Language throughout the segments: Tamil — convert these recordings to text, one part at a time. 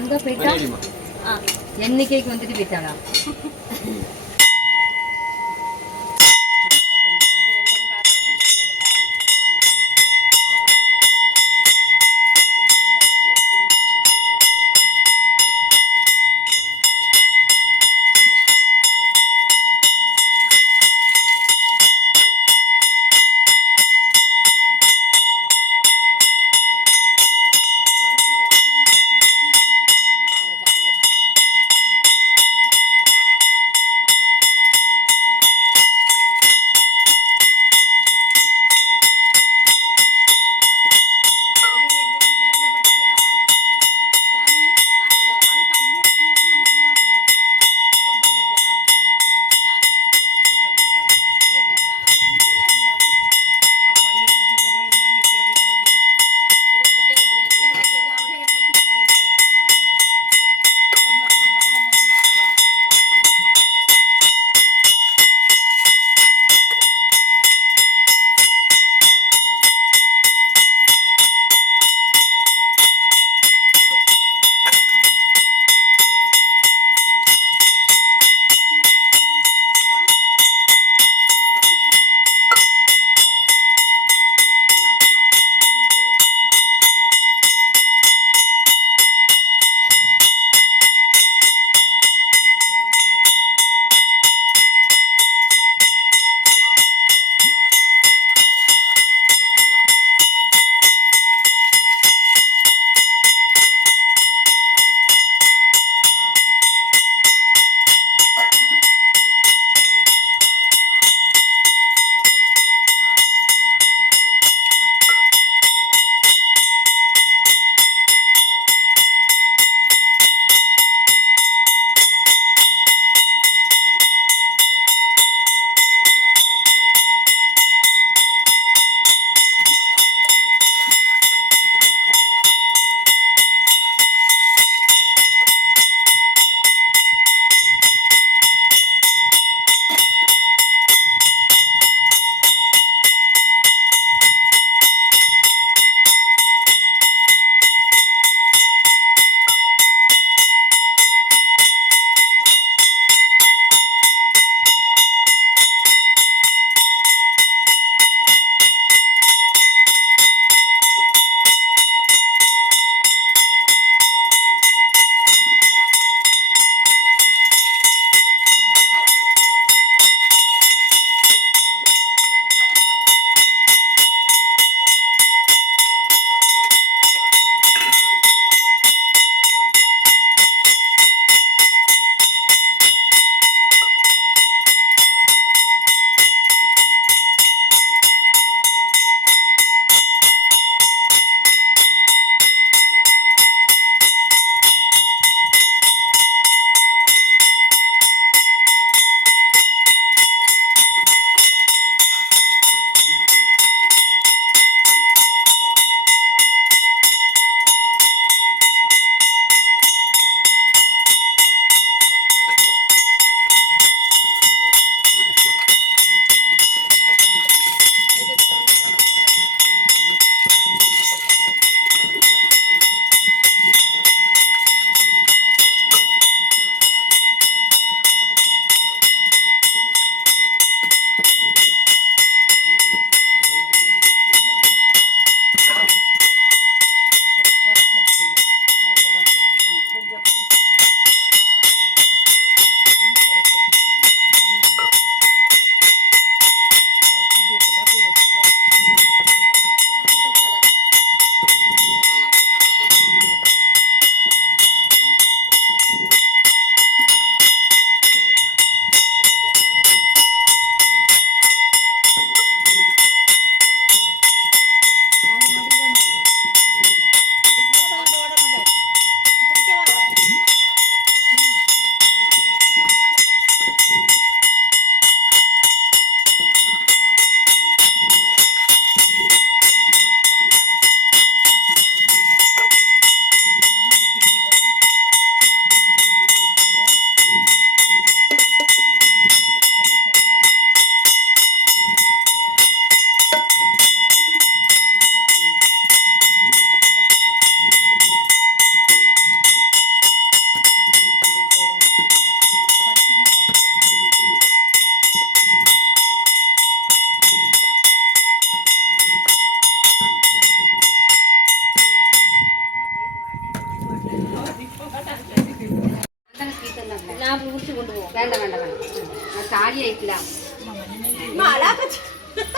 வந்தா போயிட்டா எண்ணிக்கைக்கு வந்துட்டு போயிட்டாளா?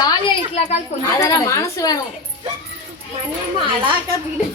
காலியா இட்லாக்கால் கொஞ்சம் அதெல்லாம் மனசு வேணும். அழகா வீடு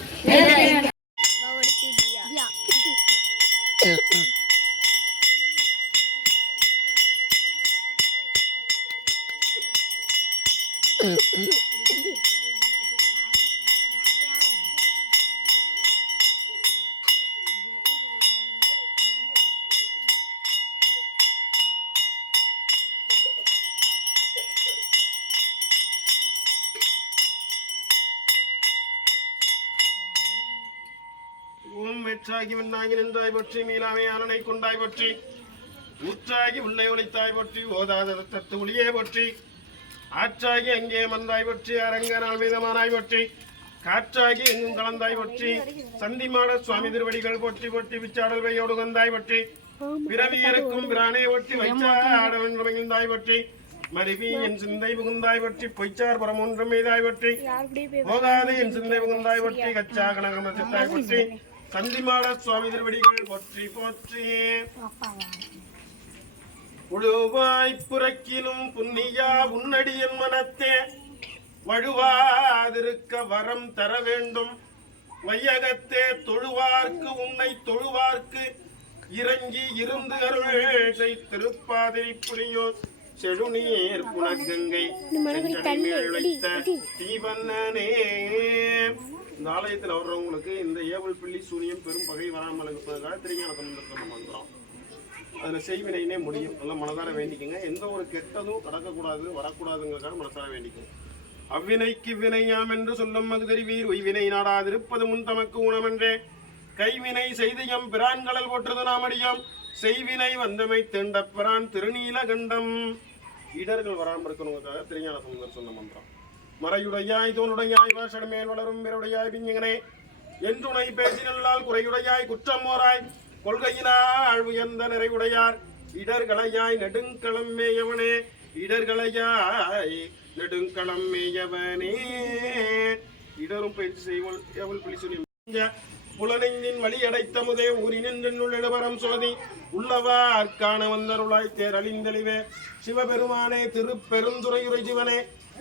வெற்றாகி விண்ணாகி நின்றாய் பற்றி மீளாமை ஆனனை கொண்டாய் பற்றி ஊற்றாகி உள்ளே ஒளித்தாய் பற்றி ஓதாத தத்து ஒளியே பற்றி ஆற்றாகி அங்கே மந்தாய் பற்றி அரங்கனால் மீதமானாய் பற்றி காற்றாகி எங்கும் கலந்தாய் பற்றி சந்திமாட சுவாமி திருவடிகள் போற்றி போற்றி விச்சாடல் வையோடு வந்தாய் பற்றி பிறவி இருக்கும் பிரானே ஒட்டி வைச்சாடவன் மகிழ்ந்தாய் பற்றி மருவி என் சிந்தை புகுந்தாய் பற்றி பொய்ச்சார் பரமொன்றும் மீதாய் பற்றி போகாது என் சிந்தை புகுந்தாய் பற்றி கச்சா கனகமத்தாய் பற்றி சந்திமாட சுவாமி திருவடிகள் போற்றி போற்றி உழுவாய் புறக்கிலும் புண்ணியா உன்னடியின் மனத்தே வழுவாதிருக்க வரம் தர வேண்டும் வையகத்தே தொழுவார்க்கு உன்னை தொழுவார்க்கு இறங்கி இருந்து அருள் திருப்பாதிரி புலியோர் செழுநீர் புனகங்கை தீவண்ணனே. இந்த ஆலயத்தில் வர்றவங்களுக்கு இந்த ஏவல் பிள்ளி சூனியம் பெரும் பகை வராமல் இருப்பதற்காக திருஞான சம்பந்தம் மந்திரம் அதில் செய்வினைனே முடியும். நல்லா மனதார வேண்டிக்குங்க. எந்த ஒரு கெட்டதும் நடக்கக்கூடாது வரக்கூடாதுங்கிறதுக்காக மனசார வேண்டிக்குங்க. அவ்வினைக்கு வினையாம் என்று சொல்லும் மகுதறிவீர் ஒய்வினை நாடாதிருப்பது முன் தமக்கு உணமென்றே கைவினை செய்து எம் பிரான்களல் போற்றது நாமடியாம் செய்வினை வந்தமை திண்ட பிரான் திருநீலகண்டம். இடர்கள் வராமல் இருக்கணுங்கிறதுக்காக திருஞான சம்பந்தர் சொன்ன மந்திரம். மறையுடையாய் தோனுடையாய் வாசட மேல் வளரும் பிறவுடையாய் பிஞ்சங்கனே என்றுணை பேசி நல்லால் குறையுடையாய் குற்றம் ஓராய் கொள்கையினால் உயர்ந்த நிறைவுடையார் இடர்களையாய் நெடுங்களம் மேயவனே இடர்களையாய் நெடுங்களம் மேயவனே. இடரும் பயிற்சி செய்வோம். எவள் பிள்ளி சொல்லி புலனெஞ்சின் வழி அடைத்த முதே ஊரினின்றுள்ளவரம் சோதி உள்ளவார் காண வந்தருளாய் தேரழிந்தெளிவே சிவபெருமானே திருப்பெருந்துறையுரை சிவனே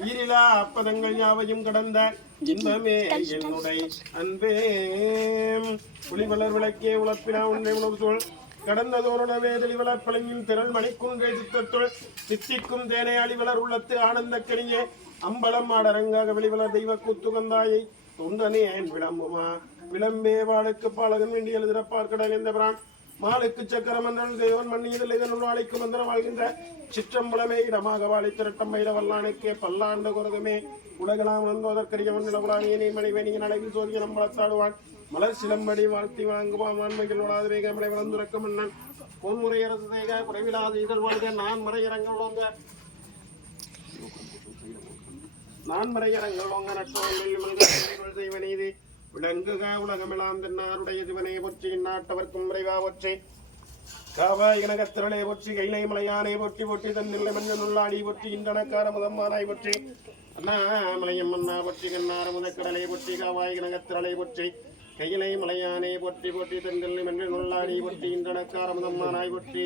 ஈரிலா அப்பதங்கள் யாவையும் கடந்த இன்பமே என்னுடைய அன்பே புலிவளர் விளக்கே உழப்பினா உன்னை உணவு சொல் கடந்த தோரணவே தெளிவளர் பழங்கின் திரள் மணிக்குன்றே சித்தத்துள் சித்திக்கும் தேனை அழிவளர் உள்ளத்து ஆனந்த கனியே அம்பலம் ஆடரங்காக வெளிவளர் தெய்வ கூத்துகந்தாயை தொண்டனேன் விளம்புமா விளம்பே வாளுக்கு பாலகன் வேண்டிய எழுதிறப்பார் கடல் எந்த பிரான் மாலுக்கு சக்கரம் என்றால் தேவன் மண்ணியதில் இதனுள் வாழைக்கு மந்திரம் வாழ்கின்ற சிற்றம்பலமே இடமாக வாழை திரட்டம் மயில வல்லானுக்கே பல்லாண்டு குரகமே உலகலாம் வந்தோதற்கரியவன் நிலவுராணியனை மணிவேணியின் அடைவில் சோதிய நம்பளத்தாடுவான் மலர் சிலம்படி வாழ்த்தி வாங்குவான் வான்மைகளோடாது வேகமலை வளர்ந்துறக்க மன்னன் பொன்முறை அரசு செய்க குறைவிலாத இதழ் வாழ்க நான் மறையிறங்கள் ஓங்க நான் மறையிறங்கள் ஓங்க நட்டோங்கள் செய்வனீதி விளங்குக உலகமெல்லாம் தென்னாருடைய சிவனை பொற்றி இந்நாட்டவர்க்கும் விரைவா பொற்றி காவாய் கனகத்திரளே பொற்றி கைலை மலையானை பொற்றி பொற்றி தன்னில்லை மஞ்சள் உள்ளாடி பொற்றி இன்றனக்கார முதம்மானாய் பொற்றி அண்ணாமலையம் மன்னா பொற்றி கண்ணார முதக்கடலை பொற்றி காவாய் கனகத்திரளை பொற்றி கையிலை மலையானே பொற்றி பொற்றி தன்னில்லை மஞ்சள் உள்ளாடி பொற்றி இன்றனக்கார முதம்மானாய் பொற்றி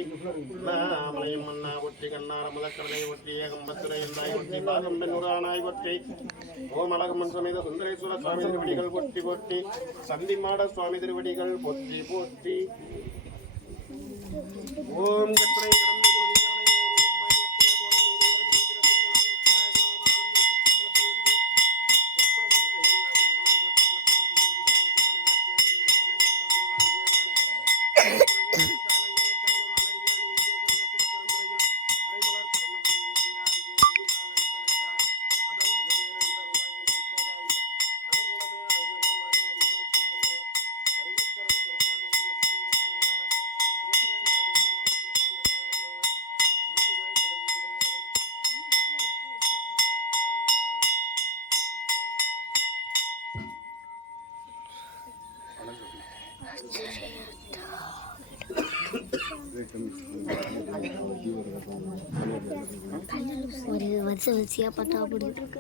அண்ணாமலையம் மன்னா பொற்றி கண்ணார முதக்கடலை பொற்றி ஏகம்பத்திரை என்றாய் பொற்றி பாகம் பெண்ணுரானாய் பொற்றி ஓம் அழகம்மன் சமேத சுந்தரேஸ்வர சுவாமி திருவடிகள் போற்றி போற்றி சந்திமாட சுவாமி திருவடிகள் போற்றி போற்றி ஓம் ஒரு வரிசையா பட்டா பிடிக்கும்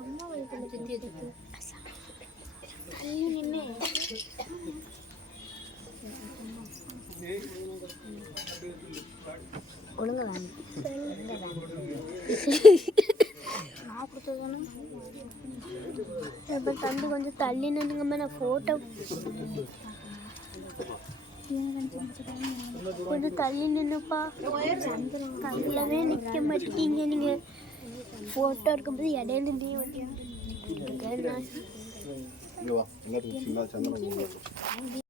அம்மா வயிற்றுல சுத்தி வச்சுக்கோ. தள்ளி நின்று ஒழுங்க வேணும் நான் கொடுத்ததானே இப்போ தம்பி கொஞ்சம் தள்ளி நின்றுங்கம்மா நான் ஃபோட்டோ கொஞ்சம் தள்ளி நின்றுப்பா தள்ளவே நிற்க மாட்டேங்க நீங்கள் ஃபோட்டோ எடுக்கும்போது இடையில நீ